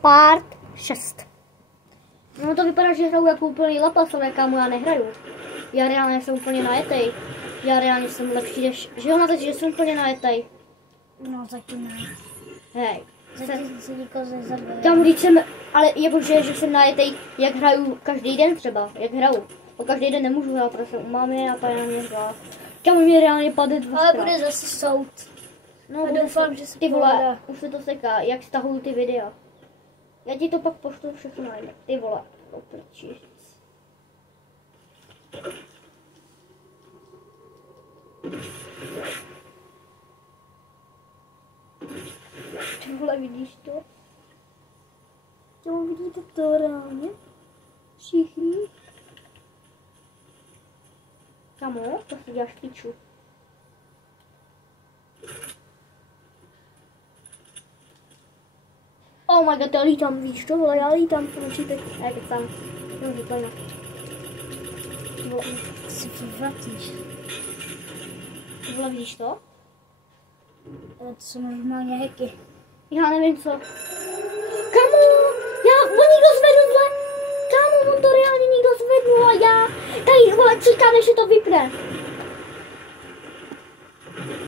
Part 6. No to vypadá, že hraju jako úplný lapasové, kámo, já nehraju. Já reálně jsem úplně najetej. Já reálně jsem lepší než... Že jo, že jsem úplně najetej. No zatím ne. Hej. Zatím se nikoho nezabije. Tam když jsem, ale jakože, že jsem najetej, jak hraju každý den třeba, jak hraju. O každý den nemůžu hrát, protože u mámy a pána mě hrát. Tam mě reálně padne dvakrát. Ale bude zase soud. No, a doufám, že se ty vole, povede. už se to seká, jak stahuju ty videa. Já ti to pak pošlu všechno najde. Ty vole, oprčíš. Ty vole, vidíš to? Jo, vidíte to reálně? Všichni? Kamo, to si děláš piču. Oh my god, já lítám, víš to, vole, já lítám, konečně teď. Ne, teď tam, no, vypadá. Vole, Si vyvratíš. vole, vidíš to? To jsou normálně heky. Já nevím co. Kamo, on někdo zvedl zle. Kamo, on to reálně někdo zvedl a já tady, vole, čekám, než se to vypne.